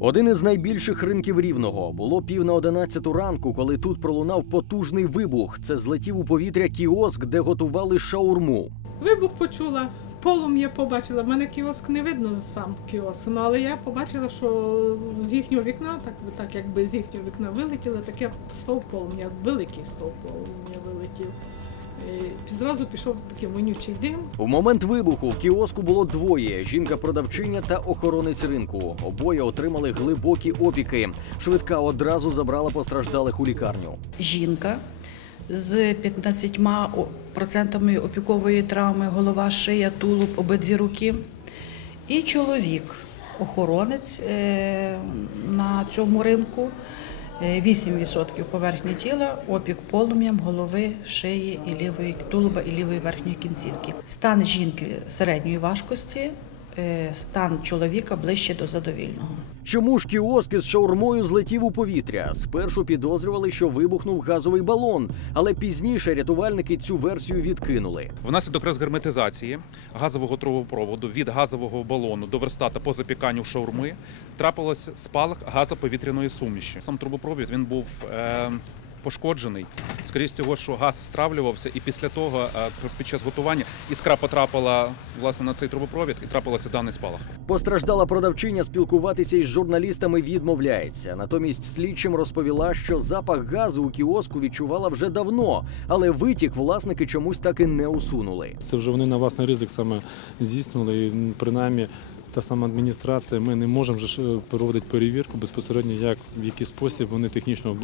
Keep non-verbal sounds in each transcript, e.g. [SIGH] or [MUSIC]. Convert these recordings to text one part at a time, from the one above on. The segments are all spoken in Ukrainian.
Один із найбільших ринків рівного було пів на одинадцяту ранку, коли тут пролунав потужний вибух. Це злетів у повітря кіоск, де готували шаурму. Вибух почула, полум'я побачила. В мене кіоск не видно сам кіоск, ну, але я побачила, що з їхнього вікна, так, так якби з їхнього вікна вилетіло, таке стовп полум'я, великий стовп полум'я вилетів. І зразу пішов такий вонючий дим. У момент вибуху в кіоску було двоє: жінка-продавчиня та охоронець ринку. Обоє отримали глибокі опіки. Швидка одразу забрала постраждалих у лікарню. жінка з 15% опікової травми, голова, шия, тулуб, обидві руки. І чоловік, охоронець е, на цьому ринку. Е, 8% поверхні тіла, опік полум'ям голови, шиї і лівої тулуба і лівої верхньої кінцівки. Стан жінки середньої важкості, стан чоловіка ближче до задовільного. Чому ж кіоск із шаурмою злетів у повітря? Спершу підозрювали, що вибухнув газовий балон, але пізніше рятувальники цю версію відкинули. Внаслідок розгерметизації газового трубопроводу від газового балону до верстата по запіканню шаурми трапилось спалах газоповітряної суміші. Сам трубопровід він був е, пошкоджений. Скоріше всього, що газ стравлювався, і після того е, під час готування іскра потрапила власне на цей трубопровід і трапилося даний спалах. Постраждала продавчиня спілкуватися із журналістами відмовляється. Натомість слідчим розповіла, що запах газу у кіоску відчувала вже давно, але витік власники чомусь так і не усунули. Це вже вони на власний ризик саме здійснювали. І принаймні та сама адміністрація. Ми не можемо е, проводити перевірку безпосередньо, як в який спосіб вони технічно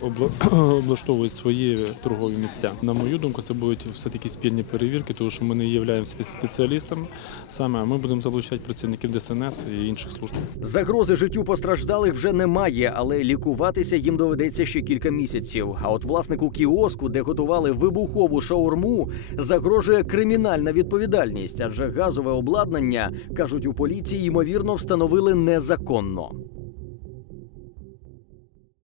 [CLEARS THROAT] облаштовують свої торгові місця. На мою думку, це будуть все таки спільні перевірки, тому що ми не є спеціалістами саме. А ми будемо залучати працівників ДСНС і інших служб. Загрози життю постраждалих вже немає, але лікуватися їм доведеться ще кілька місяців. А от власнику кіоску, де готували вибухову шаурму, загрожує кримінальна відповідальність, адже газове обладнання кажуть у поліції ймовірно встановили незаконно.